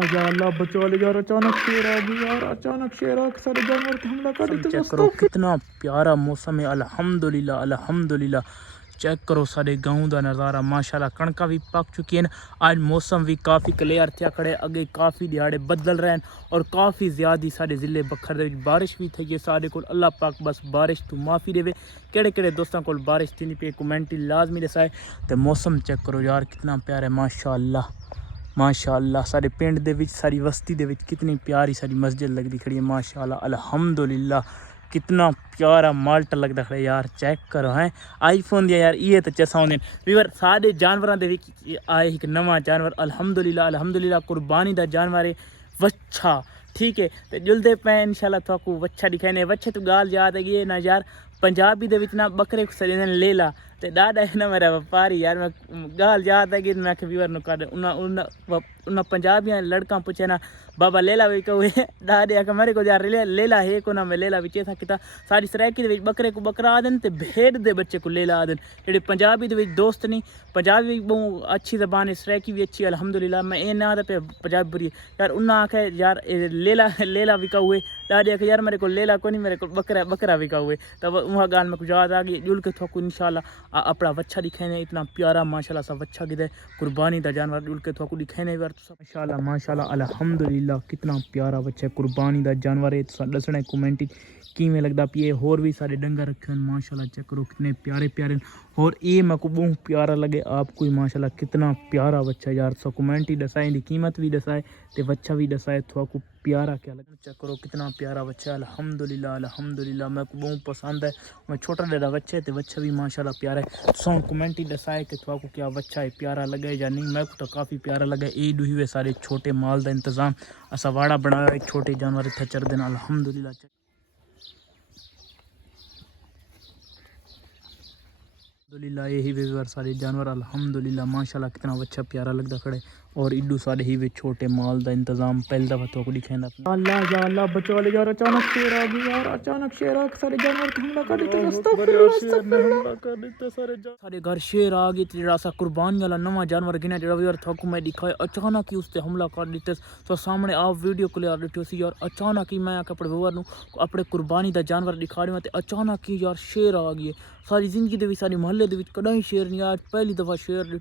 یا اللہ بچا لے یار، اچانک شیر آ گئی یار، اچانک شیر آ کے سارے جانور پہ حملہ کر دیتے۔ چیک کرو کتنا پیارا موسم ہے، الحمدللہ الحمدللہ۔ چیک کرو سارے گاؤں دا نظارہ، ماشاءاللہ کڑکاں بھی پک چکی ہیں۔ آج موسم بھی کافی کلیئر تھیا کھڑے، اگے کافی دیہاڑے بدل رہے ہیں اور کافی زیادہ سارے ضلع بکھر دے وچ بارش بھی تھی ہے سارے کول۔ اللہ پاک بس بارش تو معافی دے۔ کہڑے کہڑے دوستاں کول بارش تھی نہیں پی کمنٹ لازمی دسائے۔ تے موسم چیک کرو یار کتنا پیارا ہے، ماشاءاللہ ماشاءاللہ۔ سارے پنڈ دے وچ ساری بستی دے وچ کتنی پیاری ساری مسجد لگدی کھڑی ہے، ماشاءاللہ الحمدللہ۔ کتنا پیارا مالٹ لگدا کھڑا یار، چیک کرو ہیں آئی فون دیا یار یہ تے چسا ہوندے ویور سارے جانوراں دے وچ آئے ایک نواں جانور الحمدللہ الحمدللہ۔ قربانی دا جانور ہے وچھا، ٹھیک ہے تے جلدے پے انشاءاللہ تھاکو وچھا دکھانے۔ وچھے تو گال یاد ہے گی نا یار، پنجابی دے وچ نا بکرے کو سڑے لیلا تے ڈاڈا ہے نا میرا وپاری یار، میں گال یاد ہے گی میں کہ ویور نو کر انہاں پنجابیاں لڑکاں پوچھے نا بابا لیلا وی کہ ڈاڈے کہ میرے کو یار لیلا ہے کو نا میں لیلا وچ تھا کیتا ساری سرائکی دے وچ بکرے کو بکرا آدن تے بھیڑ دے بچے کو لیلا آدن۔ جڑے پنجابی دے وچ دوست نہیں، پنجابی بہت اچھی زبان ہے، سرائکی بھی اچھی الحمدللہ۔ میں اے نہ تے پنجابی بری یار، انہاں آکھے یار لیلا لیلا وکا ہوئے، ڈاڈے کہ یار میرے کو لیلا کو نہیں میرے کو بکرا بکرا وکا ہوئے۔ تب وہاں گال میں کچھ یاد آ گئی جل کے تھوکو انشاءاللہ اپنا وچھا دکھانے۔ اتنا پیارا ماشاءاللہ سا وچھا کدے قربانی دا جانور جل کے تھوکو دکھانے یار ماشاءاللہ ماشاءاللہ الحمدللہ۔ کتنا پیارا وچھا قربانی دا جانور ہے، تساں دسنا کمنٹ کیویں لگدا پی ہے۔ ہور بھی سارے ڈنگر رکھے ہیں ماشاءاللہ، چیک کرو کتنے پیارے پیارے اور اے میں کو بہت پیارا لگے آپ کو ماشاءاللہ کتنا پیارا بچہ یار۔ سو کمنٹ ہی دسائیں دی قیمت بھی دسائے تے بچہ بھی دسائے تو کو پیارا کیا لگا۔ چیک کرو کتنا پیارا بچہ ہے الحمدللہ الحمدللہ، میں کو بہت پسند ہے۔ میں چھوٹا ڈیڑا بچہ ہے تے بچہ بھی ماشاءاللہ پیارا ہے۔ سو کمنٹ ہی دسائے کہ تو کو کیا بچہ ہے پیارا لگے یا نہیں، میں کو تو کافی پیارا لگا۔ اے ڈوہی ہوئے سارے چھوٹے مال دا انتظام اسا واڑا بنایا ایک چھوٹے جانور تھا چر دن الحمدللہ۔ الحمدللہ یہی ویور سارے جانور الحمدللہ ماشاءاللہ کتنا اچھا پیارا لگتا کھڑے اور ایڈو سارے ہی چھوٹے مال دا انتظام پہل دفعہ تو کو دکھائیں اپنا۔ اللہ یا اللہ بچا لے یار، اچانک شیر آ گئی یار، اچانک شیر آ کے سارے جانور پہ حملہ کر دیتے۔ سارے گھر شیر آ گئی جڑا سا قربانی والا نواں جانور گنا جڑا ویور تھکو میں دکھائے اچانک ہی اس تے حملہ کر دیتے۔ تو سامنے آپ ویڈیو کلیئر ڈٹو سی یار، اچانک ہی میں اپنے ویور نو اپنے قربانی دا جانور دکھا رہا ہوں تے اچانک ہی یار شیر آ گئی ہے۔ ساری زندگی دے وچ ساری محلے دے وچ کدی شیر نہیں آیا، پہلی دفعہ شیر